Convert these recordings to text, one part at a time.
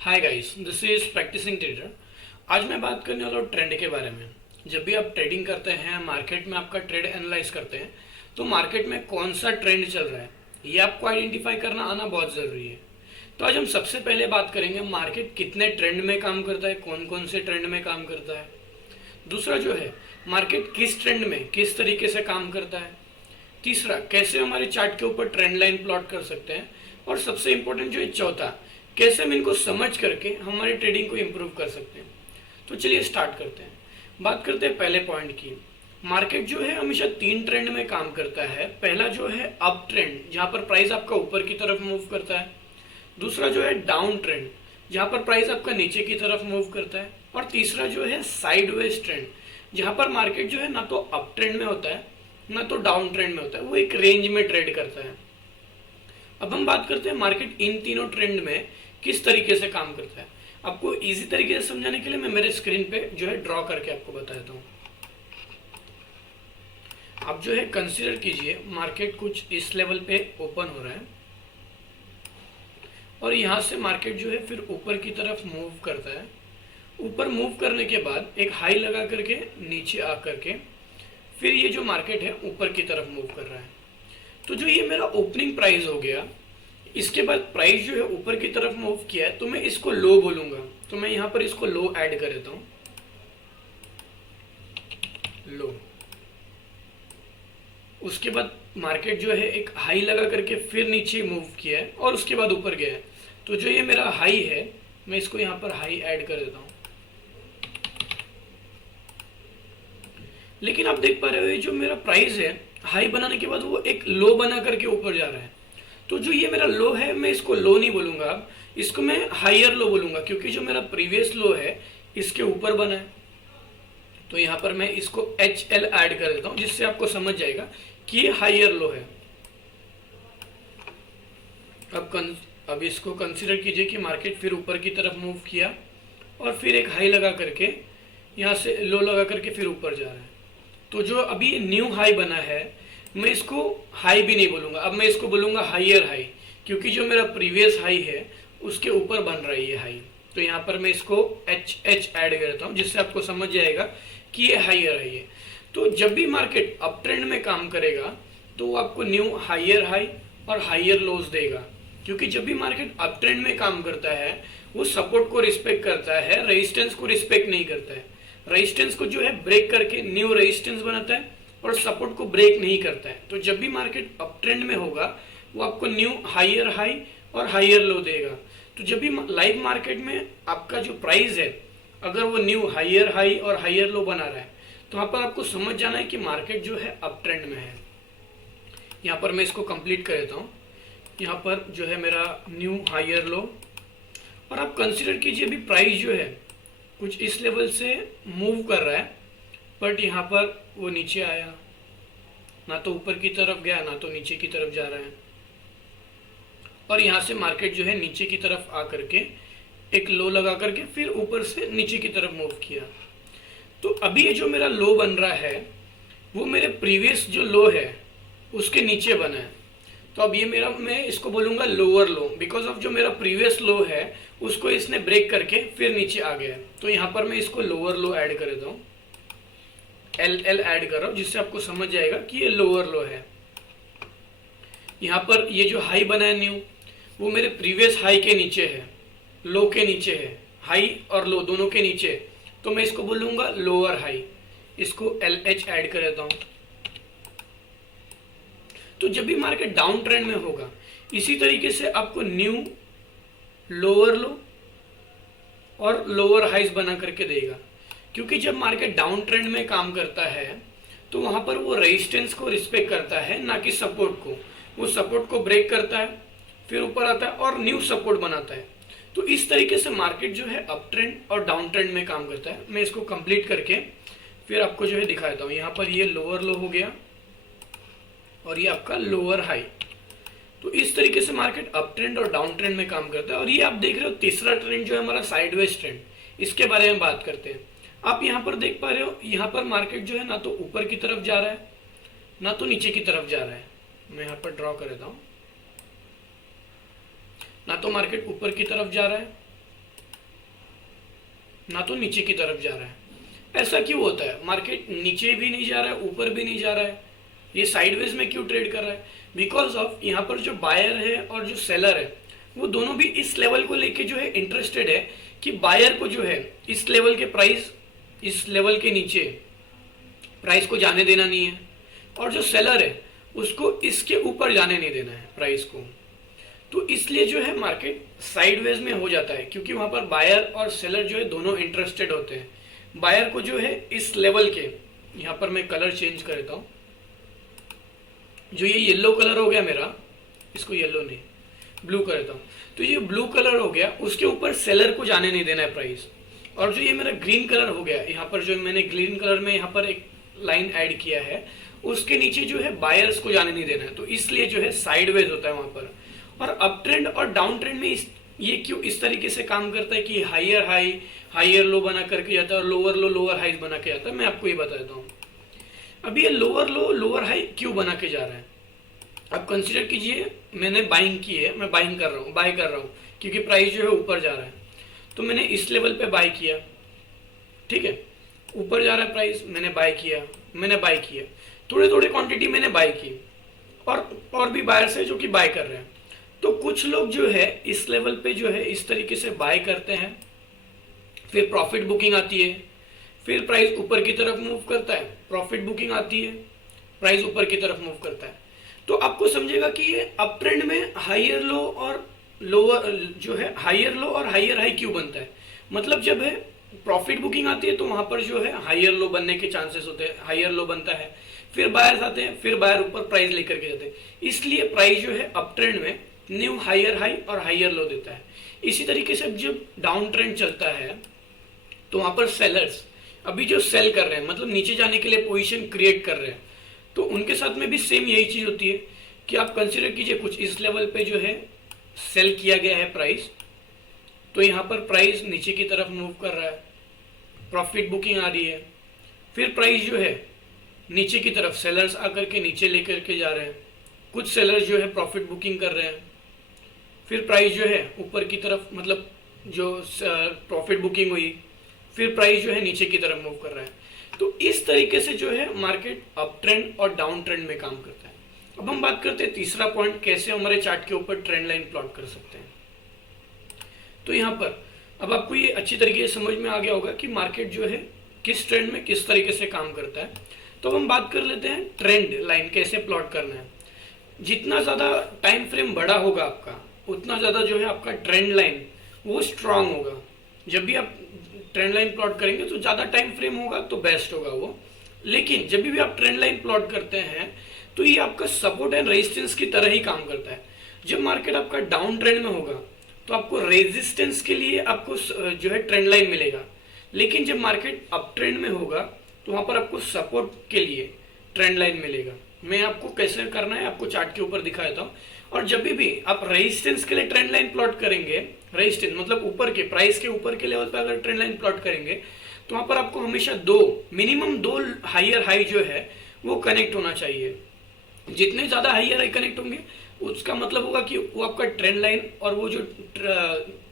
Hi guys, this is practicing trader. आज मैं बात करने वाला हूँ ट्रेंड के बारे में। जब भी आप ट्रेडिंग करते हैं, मार्केट में आपका ट्रेड एनालाइज करते हैं, तो मार्केट में कौन सा ट्रेंड चल रहा है ये आपको आइडेंटिफाई करना आना बहुत ज़रूरी है। तो आज हम सबसे पहले बात करेंगे मार्केट कितने ट्रेंड में काम करता है, कौन कौन से ट्रेंड में काम करता है। दूसरा जो है, मार्केट किस ट्रेंड में किस तरीके से काम करता है। तीसरा, कैसे हमारे चार्ट के ऊपर ट्रेंड लाइन प्लॉट कर सकते हैं। और सबसे इंपॉर्टेंट जो है चौथा, कैसे हम इनको समझ करके हमारी ट्रेडिंग को इम्प्रूव कर सकते हैं। तो चलिए स्टार्ट करते हैं। बात करते हैं पहले पॉइंट की। मार्केट जो है हमेशा तीन ट्रेंड में काम करता है। पहला जो है अप ट्रेंड, जहाँ पर प्राइस आपका ऊपर की तरफ मूव करता है। दूसरा जो है डाउन ट्रेंड, जहाँ पर प्राइस आपका नीचे की तरफ मूव करता है। और तीसरा जो है साइडवेज ट्रेंड, जहाँ पर मार्केट जो है ना तो अप ट्रेंड में होता है ना तो डाउन ट्रेंड में होता है, वो एक रेंज में ट्रेड करता है। अब हम बात करते हैं मार्केट इन तीनों ट्रेंड में किस तरीके से काम करता है। आपको इजी तरीके से समझाने के लिए मैं मेरे स्क्रीन पे जो है ड्रॉ करके आपको बता देता हूँ। आप जो है कंसीडर कीजिए मार्केट कुछ इस लेवल पे ओपन हो रहा है और यहाँ से मार्केट जो है फिर ऊपर की तरफ मूव करता है। ऊपर मूव करने के बाद एक हाई लगा करके नीचे आ करके फिर ये जो मार्केट है ऊपर की तरफ मूव कर रहा है। तो जो ये मेरा ओपनिंग प्राइस हो गया, इसके बाद प्राइस जो है ऊपर की तरफ मूव किया है, तो मैं इसको लो बोलूंगा। तो मैं यहाँ पर इसको लो ऐड कर देता हूँ, लो। उसके बाद मार्केट जो है एक हाई लगा करके फिर नीचे मूव किया है और उसके बाद ऊपर गया है। तो जो ये मेरा हाई है, मैं इसको यहाँ पर हाई ऐड कर देता हूँ। लेकिन आप देख पा रहे हो ये जो मेरा प्राइस है हाई बनाने के बाद वो एक लो बना करके ऊपर जा रहा है। तो जो ये मेरा लो है, मैं इसको लो नहीं बोलूंगा, अब इसको मैं हायर लो बोलूंगा, क्योंकि जो मेरा प्रीवियस लो है इसके ऊपर बना है। तो यहाँ पर मैं इसको एच एल ऐड कर देता हूँ, जिससे आपको समझ जाएगा कि ये हायर लो है। अब इसको कंसिडर कीजिए कि मार्केट फिर ऊपर की तरफ मूव किया और फिर एक हाई लगा करके यहाँ से लो लगा करके फिर ऊपर जा रहा है। तो जो अभी न्यू हाई बना है, मैं इसको हाई भी नहीं बोलूंगा, अब मैं इसको बोलूंगा हायर हाई, क्योंकि जो मेरा प्रीवियस हाई है उसके ऊपर बन रहा है ये हाई। तो यहाँ पर मैं इसको एच एच ऐड कर देता हूँ, जिससे आपको समझ जाएगा कि ये हायर हाई है। तो जब भी मार्केट अप ट्रेंड में काम करेगा तो वो आपको न्यू हायर हाई और हायर लोज देगा, क्योंकि जब भी मार्केट अप ट्रेंड में काम करता है वो सपोर्ट को रिस्पेक्ट करता है, रेजिस्टेंस को रिस्पेक्ट नहीं करता है। रेजिस्टेंस को जो है ब्रेक करके न्यू रेजिस्टेंस बनाता है और सपोर्ट को ब्रेक नहीं करता है। तो जब भी मार्केट अप ट्रेंड में होगा वो आपको न्यू हायर हाई और हायर लो देगा। तो जब भी लाइव मार्केट में आपका जो प्राइस है अगर वो न्यू हायर हाई और हायर लो बना रहा है, तो वहां पर आपको समझ जाना है कि मार्केट जो है अप ट्रेंड में है। यहाँ पर मैं इसको कंप्लीट कर देता हूँ। यहाँ पर जो है मेरा न्यू हायर लो, और आप कंसिडर कीजिए अभी प्राइस जो है कुछ इस लेवल से मूव कर रहा है, बट यहाँ पर वो नीचे आया, ना तो ऊपर की तरफ गया ना तो नीचे की तरफ जा रहा है। और यहाँ से मार्केट जो है नीचे की तरफ आ करके एक लो लगा करके फिर ऊपर से नीचे की तरफ मूव किया। तो अभी ये जो मेरा लो बन रहा है वो मेरे प्रीवियस जो लो है उसके नीचे बना है। तो अब ये मेरा, मैं इसको बोलूंगा लोअर लो, बिकॉज ऑफ जो मेरा प्रीवियस लो है उसको इसने ब्रेक करके फिर नीचे आ गया। तो यहाँ पर मैं इसको लोअर लो ऐड कर देता हूँ, एल एल ऐड कर रहा हूँ, जिससे आपको समझ जाएगा कि ये लोअर लो है। यहाँ पर ये जो हाई बना है न्यू, वो मेरे प्रीवियस हाई के नीचे है, लो के नीचे है, हाई और लो दोनों के नीचे। तो मैं इसको बोलूंगा लोअर हाई, इसको एल एच ऐड कर देता हूँ। तो जब भी मार्केट डाउन ट्रेंड में होगा इसी तरीके से आपको न्यू लोअर लो और लोअर हाइज बना करके देगा, क्योंकि जब मार्केट डाउन ट्रेंड में काम करता है तो वहां पर वो रेजिस्टेंस को रिस्पेक्ट करता है, ना कि सपोर्ट को। वो सपोर्ट को ब्रेक करता है, फिर ऊपर आता है और न्यू सपोर्ट बनाता है। तो इस तरीके से मार्केट जो है अप ट्रेंड और डाउन ट्रेंड में काम करता है। मैं इसको कंप्लीट करके फिर आपको जो है दिखा देता हूँ। यहाँ पर ये लोअर लो हो गया और ये आपका लोअर हाई। तो इस तरीके से मार्केट अप ट्रेंड और डाउन ट्रेंड में काम करता है। और ये आप देख रहे हो तीसरा ट्रेंड जो है हमारा साइडवेज ट्रेंड, इसके बारे में बात करते हैं। आप यहाँ पर देख पा रहे हो, यहाँ पर मार्केट जो है ना तो ऊपर की तरफ जा रहा है ना तो नीचे की तरफ जा रहा है। मैं यहाँ पर ड्रॉ कर देता हूँ, ना तो मार्केट ऊपर की तरफ जा रहा है ना तो नीचे की तरफ जा रहा है। ऐसा क्यों होता है? मार्केट नीचे भी नहीं जा रहा है, ऊपर भी नहीं जा रहा है, ये साइडवेज में क्यों ट्रेड कर रहा है? बिकॉज ऑफ यहाँ पर जो बायर है और जो सेलर है वो दोनों भी इस लेवल को लेके जो है इंटरेस्टेड है कि बायर को जो है इस लेवल के प्राइस, इस लेवल के नीचे प्राइस को जाने देना नहीं है, और जो सेलर है उसको इसके ऊपर जाने नहीं देना है प्राइस को। तो इसलिए जो है मार्केट साइडवेज में हो जाता है, क्योंकि वहां पर बायर और सेलर जो है दोनों इंटरेस्टेड होते हैं। बायर को जो है इस लेवल के, यहाँ पर मैं कलर चेंज कर देता हूँ, जो ये येलो कलर हो गया मेरा, इसको येलो नहीं ब्लू कर देता हूँ, तो ये ब्लू कलर हो गया, उसके ऊपर सेलर को जाने नहीं देना है प्राइस। और जो ये मेरा ग्रीन कलर हो गया, यहाँ पर जो मैंने ग्रीन कलर में यहाँ पर एक लाइन ऐड किया है, उसके नीचे जो है बायर्स को जाने नहीं देना है, तो इसलिए जो है साइडवेज होता है वहां पर। और अप ट्रेंड और डाउन ट्रेंड में ये क्यों इस तरीके से काम करता है कि हायर हाई हायर लो बना करके जाता है और लोअर लो लोअर हाई बना के जाता है, मैं आपको ये बता देता हूँ। अभी ये लोअर लो लोअर हाई क्यों बना के जा रहा है? अब कंसिडर कीजिए मैंने बाइंग की है, मैं बाइंग कर रहा हूँ, बाय कर रहा हूँ, क्योंकि प्राइस जो है ऊपर जा रहा है, तो मैंने इस लेवल पे बाय किया, ठीक है, ऊपर जा रहा है प्राइस, मैंने बाय किया, थोड़े थोड़े क्वांटिटी मैंने बाय की, और भी बायर्स है जो कि बाय कर रहे हैं। तो कुछ लोग जो है इस लेवल पे जो है इस तरीके से बाय करते हैं, फिर प्रॉफिट बुकिंग आती है, फिर प्राइस ऊपर की तरफ मूव करता है, प्रॉफिट बुकिंग आती है, प्राइस ऊपर की तरफ मूव करता है। तो आपको समझेगा कि ये अप ट्रेंड में हायर लो और लोअर जो है हायर लो और हायर हाई क्यों बनता है? मतलब जब है प्रॉफिट बुकिंग आती है तो वहां पर जो है हायर लो बनने के चांसेस होते हैं, हायर लो बनता है, फिर बायर्स आते हैं, फिर बायर ऊपर प्राइस लेकर के जाते हैं, इसलिए प्राइस जो है अप ट्रेंड में न्यू हायर हाई और हायर लो देता है। इसी तरीके से जब डाउन ट्रेंड चलता है तो वहां पर सेलर्स अभी जो सेल कर रहे हैं, मतलब नीचे जाने के लिए पोजीशन क्रिएट कर रहे हैं, तो उनके साथ में भी सेम यही चीज होती है कि आप कंसिडर कीजिए कुछ इस लेवल पे जो है सेल किया गया है प्राइस, तो यहाँ पर प्राइस नीचे की तरफ मूव कर रहा है, प्रॉफिट बुकिंग आ रही है, फिर प्राइस जो है नीचे की तरफ सेलर्स आकर के नीचे लेकर के जा रहे हैं, कुछ सेलर्स जो है प्रॉफिट बुकिंग कर रहे हैं, फिर प्राइस जो है ऊपर की तरफ, मतलब जो प्रॉफिट बुकिंग हुई, फिर प्राइस जो है नीचे की तरफ मूव कर रहा है। तो इस तरीके से जो है मार्केट अप ट्रेंड और डाउन ट्रेंड में काम करता है। अब हम बात करते हैं तीसरा पॉइंट, कैसे हमारे चार्ट के ऊपर ट्रेंड लाइन प्लॉट कर सकते हैं। तो यहाँ पर अब आपको ये अच्छी तरीके से समझ में आ गया होगा कि मार्केट जो है किस ट्रेंड में किस तरीके से काम करता है। तो हम बात कर लेते हैं ट्रेंड लाइन कैसे प्लॉट करना है। जितना ज़्यादा टाइम फ्रेम बड़ा होगा आपका, उतना ज़्यादा जो है आपका ट्रेंड लाइन वो स्ट्रांग होगा। जब भी आप ट्रेंड लाइन प्लॉट करेंगे तो ज़्यादा टाइम फ्रेम होगा तो बेस्ट होगा वो। लेकिन जब भी आप ट्रेंड लाइन प्लॉट करते हैं तो ये आपका सपोर्ट एंड रेजिस्टेंस की तरह ही काम करता है। जब मार्केट आपका डाउन ट्रेंड में होगा तो आपको रेजिस्टेंस के लिए आपको जो है ट्रेंड लाइन मिलेगा, लेकिन जब मार्केट अप ट्रेंड में होगा तो वहां पर आपको सपोर्ट के लिए ट्रेंड लाइन मिलेगा। मैं आपको कैसे करना है आपको चार्ट के ऊपर दिखा देता हूँ। और जब भी आप रेजिस्टेंस के लिए ट्रेंड लाइन प्लॉट करेंगे, रेजिस्टेंस मतलब ऊपर के प्राइस के ऊपर के लेवल पर अगर ट्रेंड लाइन प्लॉट करेंगे तो वहां पर आपको हमेशा मिनिमम दो हायर हाई जो है वो कनेक्ट होना चाहिए। जितने ज्यादा हायर हाई कनेक्ट होंगे उसका मतलब होगा कि वो आपका ट्रेंड लाइन और वो जो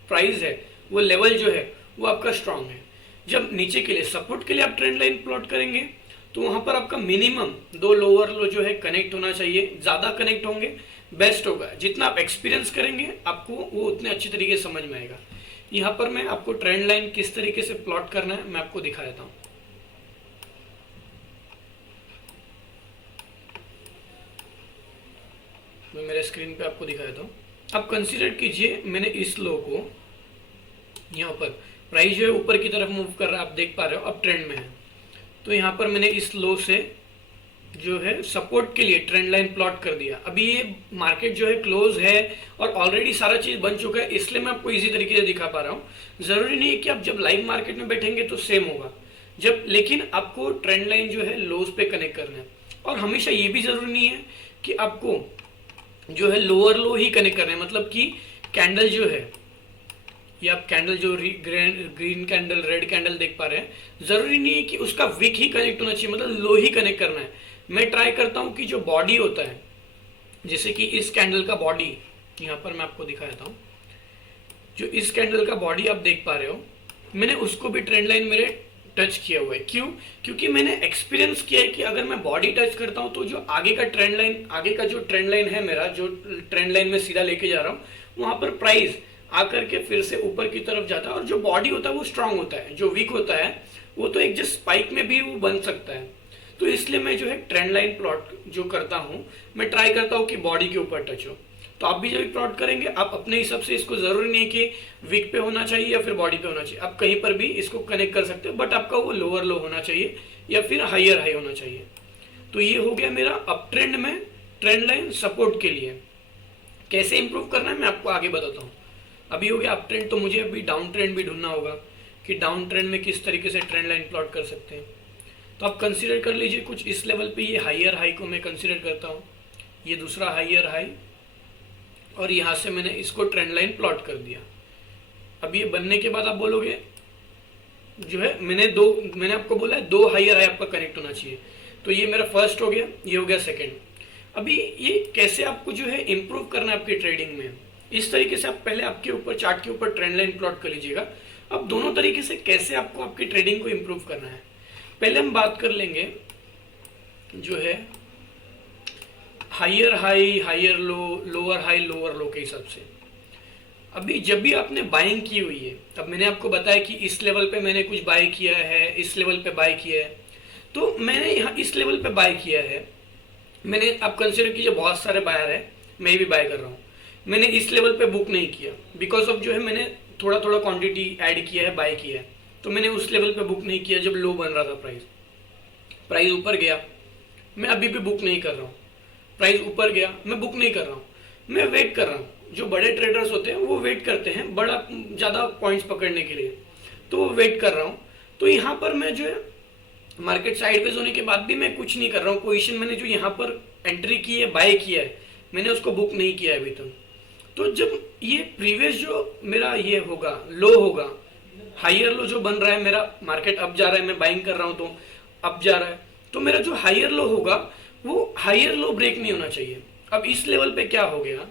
प्राइस है वो लेवल जो है वो आपका स्ट्रांग है। जब नीचे के लिए सपोर्ट के लिए आप ट्रेंड लाइन प्लॉट करेंगे तो वहां पर आपका मिनिमम दो लोअर लो जो है कनेक्ट होना चाहिए। ज्यादा कनेक्ट होंगे बेस्ट होगा। जितना आप एक्सपीरियंस करेंगे आपको वो उतने अच्छी तरीके से समझ में आएगा। यहाँ पर मैं आपको ट्रेंड लाइन किस तरीके से प्लॉट करना है मैं आपको दिखा देता हूँ। मैं मेरे स्क्रीन पे आपको दिखा देता हूँ। आप कंसीडर कीजिए मैंने इस लो को, यहाँ पर प्राइस जो है ऊपर की तरफ मूव कर रहा है, आप देख पा रहे हो अब ट्रेंड में है, तो यहाँ पर मैंने इस लो से जो है सपोर्ट के लिए ट्रेंड लाइन प्लॉट कर दिया। अभी ये मार्केट जो है क्लोज है और ऑलरेडी सारा चीज बन चुका है, इसलिए मैं आपको इजी तरीके से दिखा पा रहा हूँ। जरूरी नहीं है कि आप जब लाइव मार्केट में बैठेंगे तो सेम होगा लेकिन आपको ट्रेंड लाइन जो है लोज पे कनेक्ट करना है। और हमेशा ये भी जरूरी नहीं है कि आपको जो है लोअर लो ही कनेक्ट करना है, मतलब कि कैंडल जो है ये आप कैंडल जो ग्रीन कैंडल रेड कैंडल देख पा रहे हैं, जरूरी नहीं है कि उसका विक ही कनेक्ट होना चाहिए, मतलब लो ही कनेक्ट करना है। मैं ट्राई करता हूं कि जो बॉडी होता है, जैसे कि इस कैंडल का बॉडी यहाँ पर मैं आपको दिखा देता हूँ। जो इस कैंडल का बॉडी आप देख पा रहे हो, मैंने उसको भी ट्रेंड लाइन मेरे टच किया हुआ है। क्यों? क्योंकि मैंने एक्सपीरियंस किया है कि अगर मैं बॉडी टच करता हूँ तो जो आगे का ट्रेंड लाइन है मेरा, जो ट्रेंड लाइन में सीधा लेके जा रहा हूँ, वहां पर प्राइस आकर के फिर से ऊपर की तरफ जाता है, और जो बॉडी होता है वो स्ट्रांग होता है, जो वीक होता है वो तो एक जस्ट स्पाइक में भी वो बन सकता है। तो इसलिए मैं जो है ट्रेंड लाइन प्लॉट जो करता हूँ, मैं ट्राई करता हूँ कि बॉडी के ऊपर टच हो। तो आप भी जब प्लॉट करेंगे, आप अपने हिसाब से, इसको जरूरी नहीं कि वीक पे होना चाहिए या फिर बॉडी पे होना चाहिए, आप कहीं पर भी इसको कनेक्ट कर सकते हो, बट आपका वो लोअर लो होना चाहिए या फिर हायर हाई होना चाहिए। तो ये हो गया मेरा अप ट्रेंड में ट्रेंड लाइन सपोर्ट के लिए। कैसे इंप्रूव करना है मैं आपको आगे बताता हूँ। अभी हो गया अप ट्रेंड, तो मुझे अभी डाउन ट्रेंड भी ढूंढना होगा कि डाउन ट्रेंड में किस तरीके से ट्रेंड लाइन प्लॉट कर सकते हैं। तो आप कंसीडर कर लीजिए कुछ इस लेवल पे, ये हायर हाई को मैं कंसीडर करता हूँ, ये दूसरा हायर हाई, और यहाँ से मैंने इसको ट्रेंड लाइन प्लॉट कर दिया। अब ये बनने के बाद आप बोलोगे जो है मैंने आपको बोला है 2 हायर हाई आपका कनेक्ट होना चाहिए। तो ये मेरा फर्स्ट हो गया, ये हो गया सेकेंड। अभी ये कैसे आपको जो है इम्प्रूव करना है आपकी ट्रेडिंग में, इस तरीके से आप पहले आपके ऊपर चार्ट के ऊपर ट्रेंड लाइन प्लॉट कर लीजिएगा। अब दोनों तरीके से कैसे आपको आपकी ट्रेडिंग को इम्प्रूव करना है, पहले हम बात कर लेंगे जो है higher high, higher low, lower high, lower low के हिसाब से। अभी जब भी आपने बाइंग की हुई है, तब मैंने आपको बताया कि इस लेवल पे मैंने कुछ बाय किया है, इस लेवल पे बाय किया है, तो मैंने यहाँ इस लेवल पे बाय किया है। मैंने, आप कंसिडर कीजिए बहुत सारे बायर है, मैं भी बाय कर रहा हूँ, मैंने इस लेवल पे बुक नहीं किया, बिकॉज ऑफ जो है मैंने थोड़ा थोड़ा क्वांटिटी ऐड किया है, बाय किया है, तो मैंने उस लेवल पे बुक नहीं किया जब लो बन रहा था प्राइस ऊपर गया, मैं अभी भी बुक नहीं कर रहा हूँ। प्राइस ऊपर गया, मैं बुक नहीं कर रहा हूँ, मैं वेट कर रहा हूँ। जो बड़े ट्रेडर्स होते हैं वो वेट करते हैं बड़ा ज़्यादा पॉइंट्स पकड़ने के लिए, तो वो वेट कर रहा हूँ। तो यहाँ पर मैं जो है मार्केट साइडवेज होने के बाद भी मैं कुछ नहीं कर रहा हूँ, पोजीशन मैंने जो यहाँ पर एंट्री की है, बाय किया है, मैंने उसको बुक नहीं किया है अभी तक। तो जब ये प्रीवियस जो मेरा ये होगा, लो होगा, हायर लो जो बन रहा है मेरा, मार्केट अप जा रहा है, मैं बाइंग कर रहा हूँ तो अप जा रहा है, तो मेरा जो हायर लो होगा वो हायर लो ब्रेक नहीं होना चाहिए। अब इस लेवल पे क्या हो गया,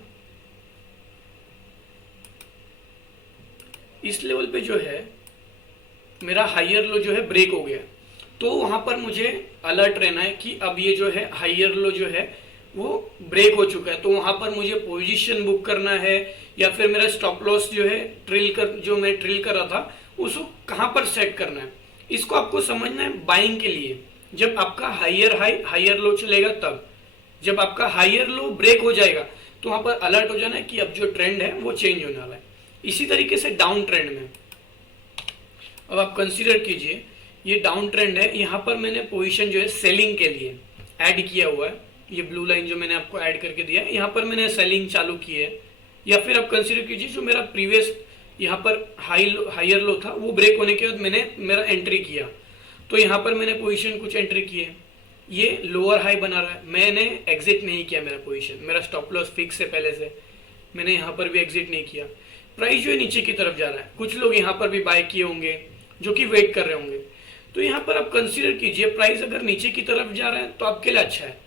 इस लेवल पे जो है मेरा हायर लो जो है ब्रेक हो गया, तो वहां पर मुझे अलर्ट रहना है कि अब ये जो है हायर लो जो है वो ब्रेक हो चुका है, तो वहां पर मुझे पोजीशन बुक करना है, या फिर मेरा स्टॉप लॉस जो है जो मैं ट्रिल कर रहा था उसको कहां पर सेट करना है, इसको आपको समझना है बाइंग के लिए। जब आपका हायर हाई हायर लो चलेगा, तब जब आपका हायर लो ब्रेक हो जाएगा तो वहां पर अलर्ट हो जाना है कि अब जो ट्रेंड है वो चेंज होने वाला है। इसी तरीके से डाउन ट्रेंड में अब आप कंसीडर कीजिए, ये डाउन ट्रेंड है, यहाँ पर मैंने पोजीशन जो है सेलिंग के लिए ऐड किया हुआ है, ये ब्लू लाइन जो मैंने आपको ऐड करके दिया है, यहाँ पर मैंने सेलिंग चालू की है। या फिर आप कंसीडर कीजिए जो मेरा प्रीवियस यहाँ पर हायर लो था वो ब्रेक होने के बाद मैंने मेरा एंट्री किया, तो यहाँ पर मैंने पोजीशन कुछ एंट्री की है, ये लोअर हाई बना रहा है, मैंने एग्जिट नहीं किया मेरा पोजीशन, मेरा स्टॉप लॉस फिक्स है पहले से, मैंने यहाँ पर भी एग्जिट नहीं किया। प्राइस जो है नीचे की तरफ जा रहा है, कुछ लोग यहाँ पर भी बाय किए होंगे जो कि वेट कर रहे होंगे, तो यहाँ पर आप कंसीडर कीजिए प्राइस अगर नीचे की तरफ जा रहा है तो आपके लिए अच्छा है।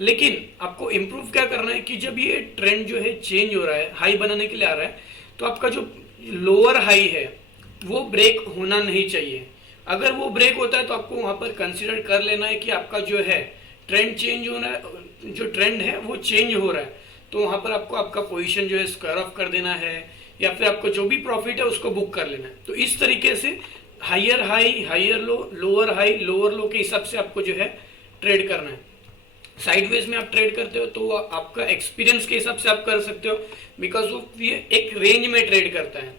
लेकिन आपको इम्प्रूव क्या करना है कि जब ये ट्रेंड जो है चेंज हो रहा है, हाई बनाने के लिए आ रहा है, तो आपका जो लोअर हाई है वो ब्रेक होना नहीं चाहिए। अगर वो ब्रेक होता है तो आपको वहां पर कंसीडर कर लेना है कि आपका जो है ट्रेंड चेंज हो रहा है, जो ट्रेंड है वो चेंज हो रहा है, तो वहां पर आपको आपका पोजीशन जो है स्क्वायर ऑफ कर देना है, या फिर आपको जो भी प्रॉफिट है उसको बुक कर लेना है। तो इस तरीके से higher high higher low, lower high lower low के हिसाब से आपको जो है ट्रेड करना है। साइडवेज में आप ट्रेड करते हो तो आपका एक्सपीरियंस के हिसाब से आप कर सकते हो, बिकॉज वो ये एक रेंज में ट्रेड करता है।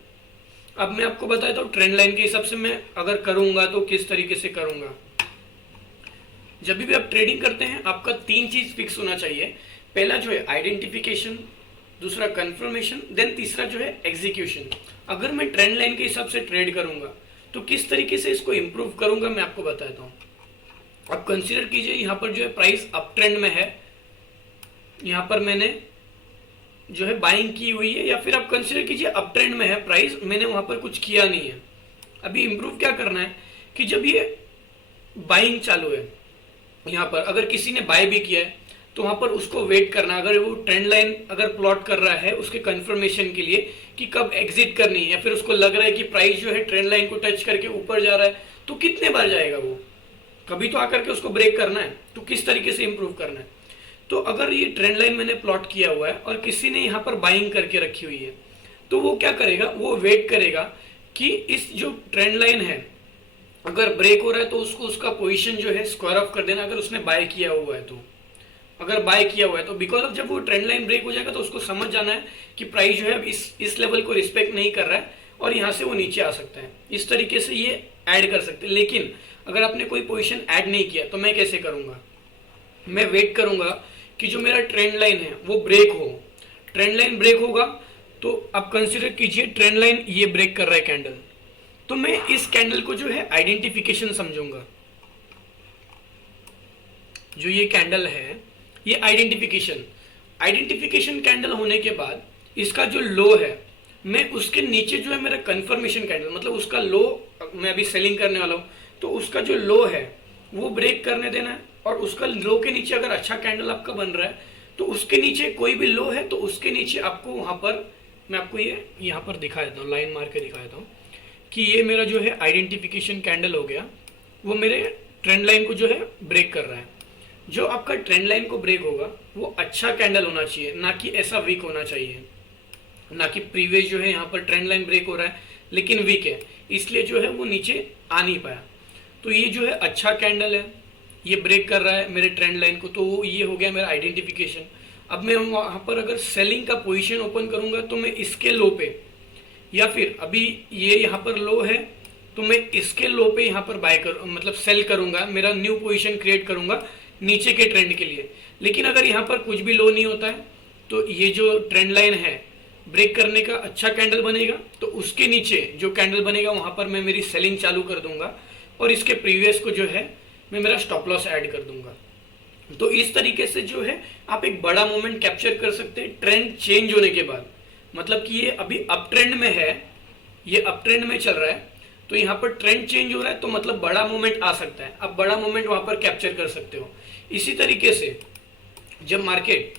अब मैं आपको बताता हूँ ट्रेंड लाइन के हिसाब से मैं अगर करूंगा तो किस तरीके से करूंगा। जब भी आप ट्रेडिंग करते हैं आपका 3 चीज फिक्स होना चाहिए। पहला जो है आइडेंटिफिकेशन, दूसरा कंफर्मेशन, देन तीसरा जो है एग्जीक्यूशन। अगर मैं ट्रेंड लाइन के हिसाब से ट्रेड करूंगा तो किस तरीके से इसको इंप्रूव करूंगा मैं आपको बताता हूँ। अब कंसीडर कीजिए यहाँ पर जो है प्राइस अप ट्रेंड में है, यहाँ पर मैंने जो है बाइंग की हुई है, या फिर आप कंसीडर कीजिए अप ट्रेंड में है प्राइस, मैंने वहां पर कुछ किया नहीं है। अभी इंप्रूव क्या करना है कि जब ये बाइंग चालू है, यहाँ पर अगर किसी ने बाय भी किया है तो वहां पर उसको वेट करना, अगर वो ट्रेंड लाइन अगर प्लॉट कर रहा है उसके कंफर्मेशन के लिए कि कब एग्जिट करनी है, या फिर उसको लग रहा है कि प्राइस जो है ट्रेंड लाइन को टच करके ऊपर जा रहा है, तो कितने बार जाएगा वो, कभी तो आकर के उसको ब्रेक करना है, तो किस तरीके से इंप्रूव करना है। तो अगर ये ट्रेंड लाइन मैंने प्लॉट किया हुआ है और किसी ने यहाँ पर बाइंग करके रखी हुई है, तो वो क्या करेगा, वो वेट करेगा कि इस जो ट्रेंड लाइन है अगर ब्रेक हो रहा है तो उसको उसका पोजीशन जो है स्क्वायर ऑफ कर देना, अगर उसने बाय किया हुआ है तो। अगर बाय किया हुआ है तो बिकॉज ऑफ जब वो ट्रेंड लाइन ब्रेक हो जाएगा तो उसको समझ जाना है कि प्राइस जो है अब इस लेवल को रिस्पेक्ट नहीं कर रहा है और यहाँ से वो नीचे आ सकता है। इस तरीके से ये ऐड कर सकते हैं। लेकिन अगर आपने कोई पोजीशन ऐड नहीं किया तो मैं कैसे करूँगा, मैं वेट करूँगा कि जो मेरा ट्रेंड लाइन है वो ब्रेक हो। ट्रेंड लाइन ब्रेक होगा तो आप कंसिडर कीजिए ट्रेंड लाइन ये ब्रेक कर रहा है कैंडल, तो मैं इस कैंडल को जो है आइडेंटिफिकेशन समझूंगा। जो ये कैंडल है ये आइडेंटिफिकेशन कैंडल होने के बाद इसका जो लो है, मैं उसके नीचे जो है मेरा कंफर्मेशन कैंडल, मतलब उसका लो मैं अभी सेलिंग करने वाला हूं, तो उसका जो लो है वो ब्रेक करने देना है। और उसका लो के नीचे अगर अच्छा कैंडल आपका बन रहा है तो उसके नीचे कोई भी लो है तो उसके नीचे आपको वहां पर, मैं आपको ये यहाँ पर दिखा देता हूँ, लाइन मार के दिखा देता हूँ कि ये मेरा जो है आइडेंटिफिकेशन कैंडल हो गया, वो मेरे ट्रेंड लाइन को जो है ब्रेक कर रहा है। जो आपका ट्रेंड लाइन को ब्रेक होगा वो अच्छा कैंडल होना चाहिए, ना कि ऐसा वीक होना चाहिए, ना कि प्रीवियस जो है यहाँ पर ट्रेंड लाइन ब्रेक हो रहा है लेकिन वीक है इसलिए जो है वो नीचे आ नहीं पाया। तो ये जो है अच्छा कैंडल है, ये ब्रेक कर रहा है मेरे ट्रेंड लाइन को, तो ये हो गया मेरा आइडेंटिफिकेशन। अब मैं वहाँ पर अगर सेलिंग का पोजीशन ओपन करूँगा तो मैं इसके लो पे, या फिर अभी ये यहाँ पर लो है तो मैं इसके लो पे यहाँ पर बाय कर मतलब सेल करूँगा, मेरा न्यू पोजीशन क्रिएट करूँगा नीचे के ट्रेंड के लिए। लेकिन अगर यहाँ पर कुछ भी लो नहीं होता है तो ये जो ट्रेंड लाइन है ब्रेक करने का अच्छा कैंडल बनेगा, तो उसके नीचे जो कैंडल बनेगा वहाँ पर मैं मेरी सेलिंग चालू कर दूंगा और इसके प्रीवियस को जो है मैं मेरा स्टॉप लॉस ऐड कर दूंगा। तो इस तरीके से जो है आप एक बड़ा मोमेंट कैप्चर कर सकते हैं ट्रेंड चेंज होने के बाद। मतलब कि ये अभी अप ट्रेंड में है, ये अप ट्रेंड में चल रहा है, तो यहाँ पर ट्रेंड चेंज हो रहा है तो मतलब बड़ा मोमेंट आ सकता है, आप बड़ा मोमेंट वहाँ पर कैप्चर कर सकते हो। इसी तरीके से जब मार्केट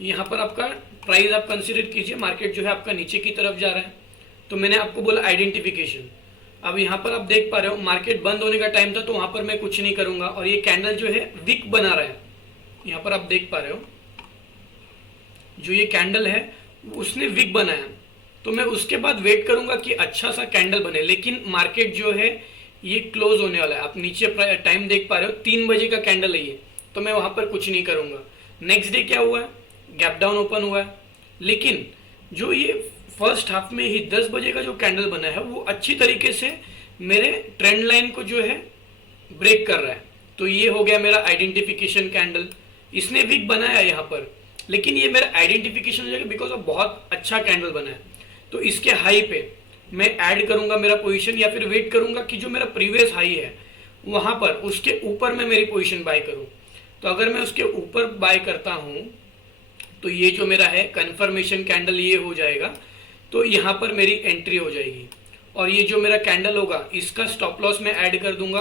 यहाँ पर आपका प्राइस आप कंसीडर कीजिए, मार्केट जो है आपका नीचे की तरफ जा रहा है, तो मैंने आपको बोला आइडेंटिफिकेशन। अब यहाँ पर आप देख पा रहे हो मार्केट बंद होने का टाइम था तो वहाँ पर मैं कुछ नहीं करूँगा और ये कैंडल जो है विक बना रहा है, यहाँ पर आप देख पा रहे हो जो ये कैंडल है उसने विक बनाया, तो मैं उसके बाद वेट करूँगा कि अच्छा सा कैंडल बने। लेकिन मार्केट जो है ये क्लोज होने वाला है, आप नीचे टाइम देख पा रहे हो 3 बजे का कैंडल है ये, तो मैं वहाँ पर कुछ नहीं करूँगा। नेक्स्ट डे क्या हुआ है, गैप डाउन ओपन हुआ है, लेकिन जो ये फर्स्ट हाफ में ही 10 बजे का जो कैंडल बना है वो अच्छी तरीके से मेरे ट्रेंड लाइन को जो है ब्रेक कर रहा है। तो ये हो गया मेरा आइडेंटिफिकेशन कैंडल, इसने वीक बनाया यहाँ पर, लेकिन ये मेरा आइडेंटिफिकेशन हो जाएगा बिकॉज ऑफ बहुत अच्छा कैंडल बना है। तो इसके हाई पे मैं ऐड करूंगा मेरा पोजीशन, या फिर वेट करूंगा कि जो मेरा प्रीवियस हाई है वहां पर उसके ऊपर मैं मेरी पोजीशन बाय करूं। तो अगर मैं उसके ऊपर बाय करता हूं तो ये जो मेरा है कंफर्मेशन कैंडल ये हो जाएगा, तो यहाँ पर मेरी एंट्री हो जाएगी और ये जो मेरा कैंडल होगा इसका स्टॉप लॉस मैं ऐड कर दूंगा,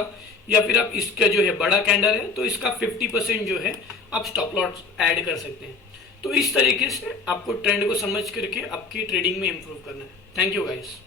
या फिर आप इसका जो है बड़ा कैंडल है तो इसका 50% जो है आप स्टॉप लॉस ऐड कर सकते हैं। तो इस तरीके से आपको ट्रेंड को समझ करके आपकी ट्रेडिंग में इंप्रूव करना है। Thank you guys.